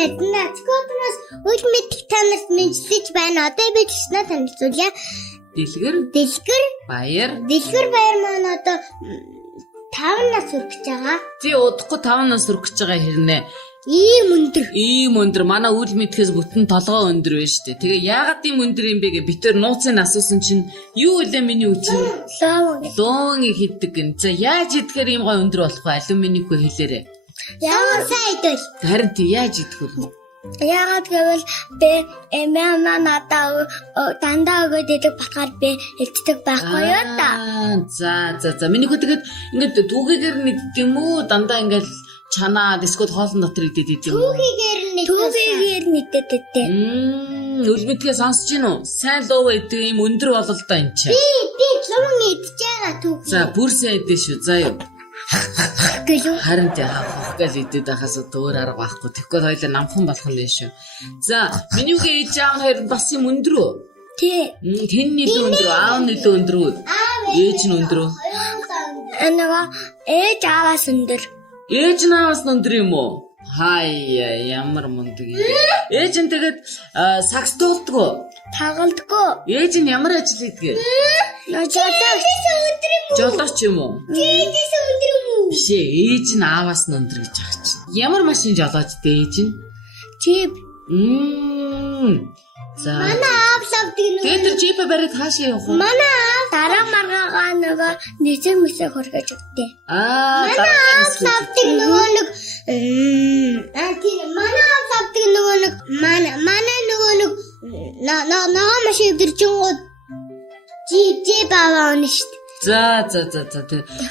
Скопноос үл мэдих танаас мэдсэж байна. Одоо би тэгснэ танилцуулъя. Дэлгэр Баяр маань одоо 5 нас хүрэх гэж байгаа. Тий удахгүй 5 нас хүрэх гэж байгаа хэрнээ. Ийм өндөр. Манай үл мэдхээс бүтэн толгоо өндөр байна шүү дээ. Тэгээ яагаад ийм өндөр юм бэ гэ битэр нууцыг асуусан чинь юу вэ миний үчин? Лоон хийдэг гэн. За яаж идэхээр ийм гой өндөр болох вэ? Алюминик үү хэлээрээ. Яагаад сайдвал? Харин тий яаж идэх вэ? Яагаад гэвэл би эмээмаа надаа дандаа өгөөд идэг батгаар би хэлцдэг байхгүй юу та. За миний хөө тэгээд ингээд түүгээр мэддэг юм уу? Дандаа ингээд чанаа дискод хоолн дотор идэт юм уу? Түүгээр мэддэг. Үл мэдгээ сонсож гин үү? Сайн лов идэг юм өндөр болол да энэ чинь. Би лов мэдж байгаа түүгээр. За бүр сайн идэв шүү. За юу. Харин тий хавах гэл идэд байхаас өөр арга байхгүй. Тэгэхгүй хоёлаа намхан болох нь биш шүү. За миний үгээ ээж аав хоёр бас юм өндөр үү? Тий. Тэнний өндөр, аав нь өндөр үү? Ээж нь өндөр үү? Нөгөө ээж ааваас өндөр. Ээж нь ааваас өндөр юм уу? Хаяа ямар мундаг юм. Ээж нь тэгээд сакс дуулдаг. Тагалдаггүй. Ээж нь ямар ажил хийдэг? Жолооч юм уу? Ээжээс өндөр юм уу? Биш ээ, ээж нь ааваас нь өндөр гэж байгаа чинь. Ямар машин жолооч дээ ээж нь? Джип. За. Манай аав лавдаг нөгөө. Тэгээд тэр джипээ бариад хаашаа явах вэ? Манай аав дараа маргагаа нөгөө нэзэг мэсэг хөргөж өгдөө. Манай аав лавдаг нөгөө нэг манай аав лавдаг нөгөө нэг манай нөгөө нэг ноо машин дэрчингууд джип аваа өнө штт. За.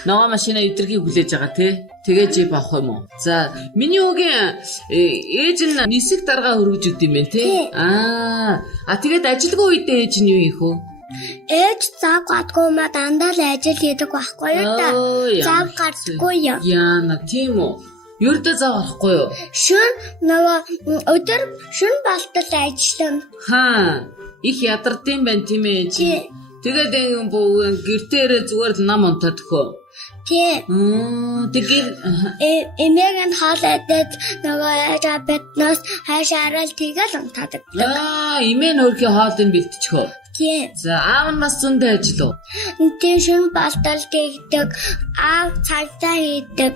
Ногоо машина эвдэрхийг хүлээж байгаа тий. Тэгээ жип авах юм уу? За, миний үгийн ээж нь нисэг дарга хөргөж өгд юм байна тий. Тэгээд ажилгүй үедээ ээж нь юу хийх вэ? Ээж цаг гадгүй ма дандаа л ажил хийдэг байхгүй юу та. Цаг гардаггүй юу? Яна тийм үү? Ердөө зав гарахгүй юу? Өдөр шүн болтол ажиллана. Их ядардсан байна тийм ээ ээж. Тэгээд гэртээр зүгээр л нам унтаад хөө. Тий. Тэгээд эмээг нь хаалаад нөгөө бэтнээс хайшаарал тэгэл унтаадаг. Эмээ нь өөрхий хоолыг бэлтчихөө. Тий. За аав нь бас зөндөө ажил уу? Тий шүн болтол хийдэг. Аав цагтаа хийдэг.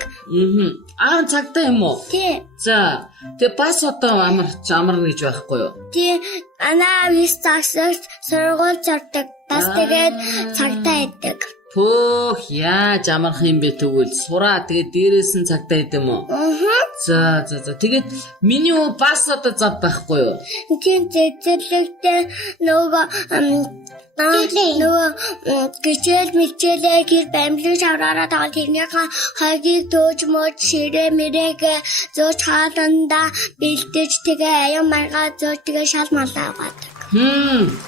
Аав цагтаа юм уу? Тий. За тэг бас одоо амарна гэж байхгүй юу? Тий. Анаа вис таксаас сургууль зордог. Бас тэгээд цагтаа хийдэг. Пөөх яаж амарх юм бэ тэгвэл сураа тэгээд дээрээс нь цагтаа хийдэм үү? За. Тэгээд миний бас одоо зав байхгүй юу? Тийм зэзэрлэгтэй нөгөө гिचэл гэр бамлын шавраараа тоглох тэрнийхээ хогийг дөөж мөж ширээ мэрээг зөөж хааланда бэлдэж тэгээ аян маргаа зөөж тэгээ шал малаа аваад.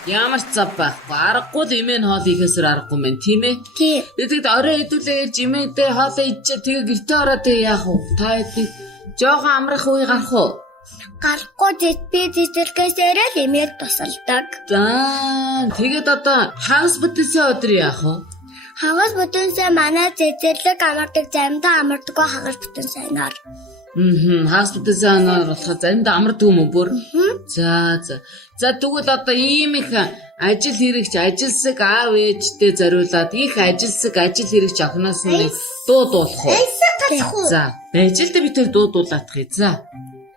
Ямар ч зав байхгүй. Аргагүй л эмээ нь хоол хийхээсээр аргагүй мэн тийм ээ? Тий. Тэгээд орой хэдүүлээ жимээдээ хоолоо идчихээ тэгээ гэртээ ороод яах вэ? Та хэдий жоохон амрах үе гарах уу? Гарахгүй би зэвсэргээсээр л эмээг тусалдаг. За тэгээд одоо хагас бүтэнсээ өдөр яах вэ? Хагас бүтэнсээ манай зэзэрлэг амардаг заримдаа амардаггүй хагас бүтэнсээр. Хагас бүтэнсээ болохоор заримдаа амардаг юм уу бүр? За тэгвэл одоо ийм их ажил хэрэгч ажилсаг аав ээжтэй зориулаад их ажилсаг ажил хэрэгч охиноос нь дуудуулах уу? За ажилдаа би тэр дуудуулаадах. За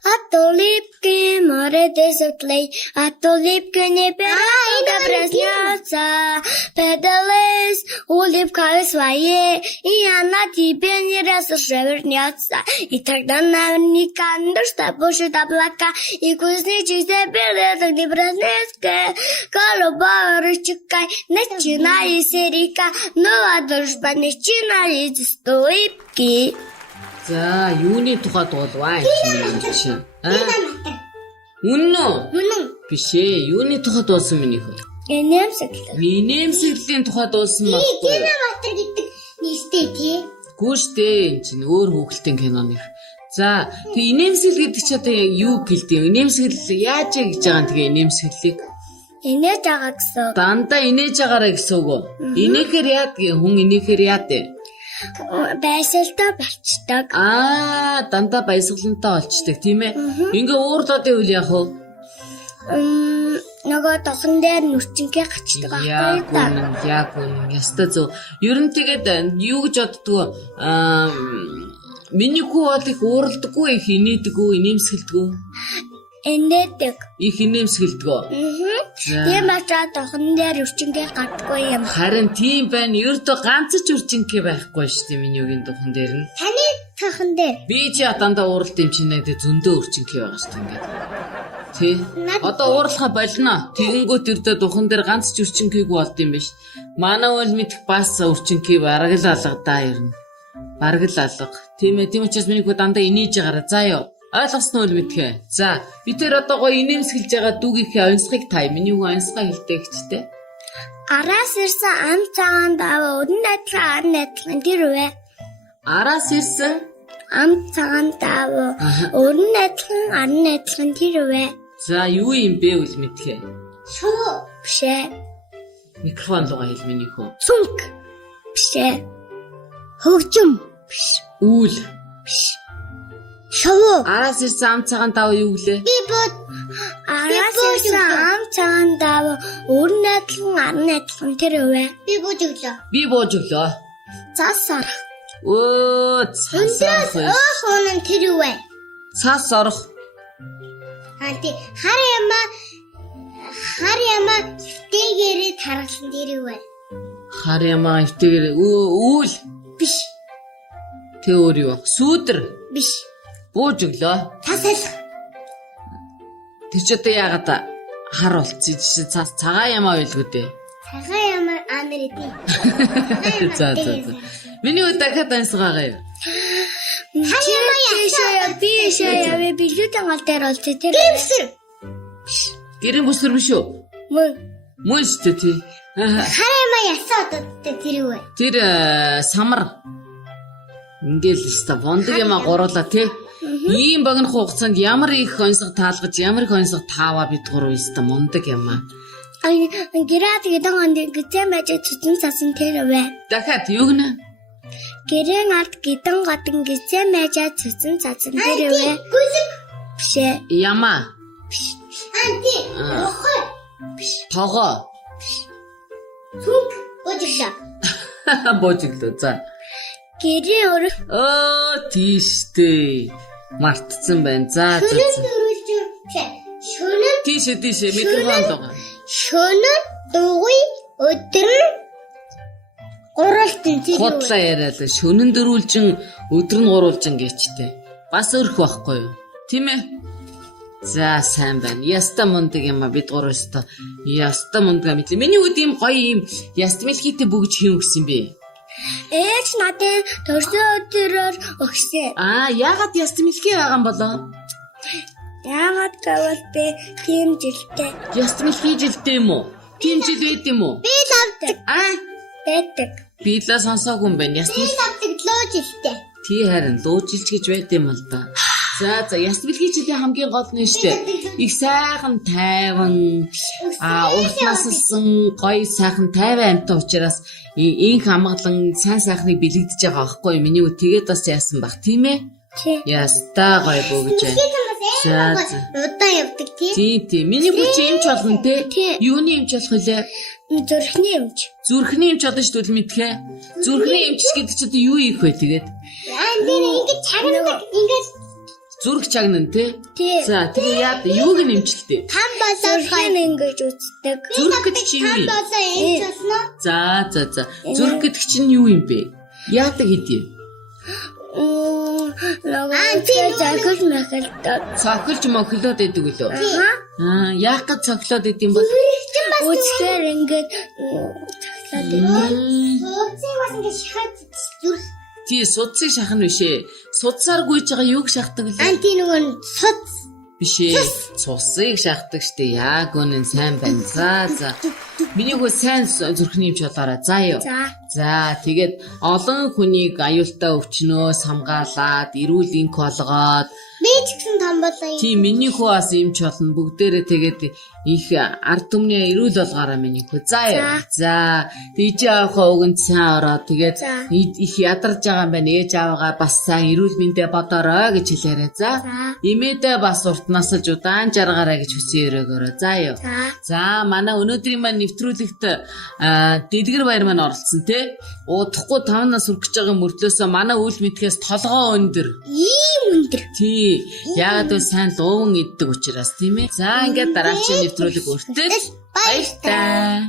Атолипки море десотлей, атолипки не перада проснется, педалес, улыбка своей, и она тебе не раз уже вернется. И тогда наверняка дождь пушит облака, и кузнечик заберет не проснется, голубая ручка, начинается река, новая дружба начинается с улыбки. За, юуны тухай дуулваа энэ чинь. Үнэн. Биш ээ, юуны тухай дуулсан миний хөө? Инээмсэглэлийн тухай дуулсан байхгүй. Киноматер гэдэг нэртэй тий. Гүүштэй энэ чинь өөр хүүхэлдэйн киноныг. За, тэг инээмсэгэл гэдэг чи одоо юу гэлдэг юм? Инээмсэгэл яаж гэж байгаа юм тэгээ инээмсэглэлийг? Инээж байгаа гэсэн. Дандаа инээж байгаараа гэсэн үг үү? Инээхээр яадаг хүн инээхээр яадаг? Байсалтай болчдөг. Дандаа баясгалантай болчдаг тийм ээ. Ингээ уурлаад ивэл яах вэ? Нөгөө дохон дээр нүрчингээ гачдаг аахгүй Яг үнэн. Яста зөв. Ер нь тэгээд юу гэж боддгоо миний хүү бол их уурладаггүй, их инээдэггүй, инээмсгэлдэггүй. Энэдэг. Их инээмсгэлдэггүй. Тийм учраас дохон дээр үрчингээ гадаггүй юм. Харин тийм байна. Ердөө ганц ч үрчингээ байхгүй шүү дээ миний үгийн дохон дээр нь. Таны дохон дээр. Би чи дандаа ууралт юм чинээ тэ зөндөө үрчингээ байгаа шүү дээ ингээд. Тий. Одоо уурлахаа болно. Тэгэнгүүт ердөө духан дээр ганц ч үрчингээгүй болд юм биш. Манай бол мэдэх бас үрчингээ бараг л алгадаа ирнэ. Бараг л алга. Тийм ээ. Тийм учраас миний хүү дандаа инээж байгаараа. За ёо. Ойлгосноо л мэдхээ. За, би тэр одоо гоё инээмсгэлж байгаа дүүгийнхээ онцгойг тай. Миний хүү онцгой хэлдэг гэжтэй. Араас ирсэн ам цагаан даваа өрн найдлан тэр үе. Араас ирсэн ам цагаан даваа өрн найдлан тэр үе. За, юу юм бэ үл мэдхээ. Шуу бишээ. Микрофон руугаа хэл миний хүү. Цүнх бишээ. Хөгжим биш. Үл биш. Шуу. Араас ирсэн ам цагаан даваа юу гэлээ? Араас ирсэн ам цагаан даваа өрн найдлан тэр үе. Би бууж өглөө. Цаас орох. Цаас орох. Хоонон тэр үе. Цаас орох. Анти хар ямаа дээгээрээ таргалсан тэр үе. Хар ямаа дээгээрээ үл биш. Тэ өөр юу? Сүүдэр биш. Бууж өглөө. Тасалх. Тэр ч одоо яагаад хар болцсон чи цаас цагаан ямаа байлгүй дээ. Цагаан ямаа анар идэв. За. Миний удаа дахиад ансгаагаа юу? Хар ямаа яшаа би билүүдэн гал дээр болчих тэр. Гэрсэр. Гэрэн бүсэр биш үү? Мөн шүү дээ тий. Хар ямаа ясаа одоо тэр юу вэ? Тэр самар. Ингээл л ста вондог ямаа гуруулаа тий. Ийм богино хугацаанд ямар их онцгой таалгаж, ямар их онцгой тааваа бид гурав өстө мундаг юмаа. Гэрээд гэдэг онд гизэн байж цэцэн сасан тэр вэ? Дахиад юу гэнэ? Гэрэн алд гидэн гадан гизэн байж цэцэн сасан тэр вэ? Гүлэг биш ээ. Ямаа. Биш. Анти. Охой. Биш. Тогоо. Биш. Цүнх божиглаа. Божиглоо за. Гэрээ өрөх. Тийштэй. Мартцсан байна. За. Шөнө. Тийшээ микрофон доо. Шөнө дугуй өдөр гурвалтын тэр. Худлаа яриад шөнөн дөрүүлжин өдөр нь гурвалжин гэчтэй. Бас өрх байхгүй юу? Тийм ээ. За сайн байна. Яста мундаг юм а бид гурав өстө. Яста мундаг мэт. Миний үед ийм гоё ийм яст мэлхийтэй бүгж хийм гэсэн бэ. Ээж надад төрсөн өдрөөр өгсөн. Яагаад яст мэлхий байгаа юм болоо? Яагаад гэвэл би тийм жилтэй. Яст мэлхий жилтэй юм уу? Тийм жил байд юм уу? Би лавдаг. Байдаг. Би л сонсоогүй юм байна. Яст би лавдаг луу жилтэй. Тий харин луу жилч гэж байд юм л да. За яст мэлхий жилийн хамгийн гол нь штэ. Их сайхан тайван урт насалсан гоё сайхан тайван амтан учраас инх амгалан сайн сайхныг бэлэгдэж байгаа байхгүй юу? Миний үе тэгээд бас яасан бах тийм ээ? Яста гоё бөгж байна. За. Удаан явдаг тий. Тий. Миний хүч эмч болгон те. Юуны эмч болох вэ? Зүрхний эмч. Зүрхний эмч одоо шүү дээ мэдхээ. Зүрхний эмч гэдэг чинь одоо юу ийх вэ тэгээд? Ингээд чагнадаг ингээд зүрх чагнан те. За тэгээ яа юуг нь эмчилтэй? Там болоод ингэж үздэг. Зүрх гэдэг чинь юу юм? Эмч болно. За. Зүрх гэдэг чинь юу юм бэ? Яадаг хэдий? Цохилж махалдаад. Цохилж мохилоод идэг үлээ. Яах гэж цохилоод идэм бол? Үзэхээр ингээд цохилоод идэг. Судсыг бас ингээд шахаад зүрх. Тий, судсыг шахна бишээ. Судсаар гүйж байгаа юуг шахдаг лээ? Анти нөгөө судс бишээ. Цусыг шахдаг штэ. Яг үнэн сайн байна. За. Миний хөө сайн зүрхний эмч болоорой. За юу. За, тэгээд олон хүнийг аюултай өвчнөөс хамгаалаад, эрүүл энх олгоод, Би ч гэсэн том болоо. Тийм миний хүү бас юмч болно. Бүгдээрээ тэгээд их ард түмний эрүүл болгоорой миний хүү. За яа. За тийж аавхаа өгөн сайн ороо. Тэгээд их ядарч байгаа юм байна. Ээж аваагаа бас сайн эрүүл мэндэ бодорой гэж хэлээрэй. За. Имэдэ бас урт насалж удаан жаргаарай гэж хүсэн өрөөгөөрөө. За юу. За манай өнөөдрийн маань нэвтрүүлэгт Дэлгэр баяр маань оролцсон тий. Удахгүй 5 нас хүрэх гэж байгаа мөртлөөсөө манай үйл мэдхээс толгоо өндөр. Ийм өндөр. Тий. Яагаад вэ сайн луун иддэг учраас тийм ээ. За ингээд дараагийн нэвтрүүлэг өртөл баяртай.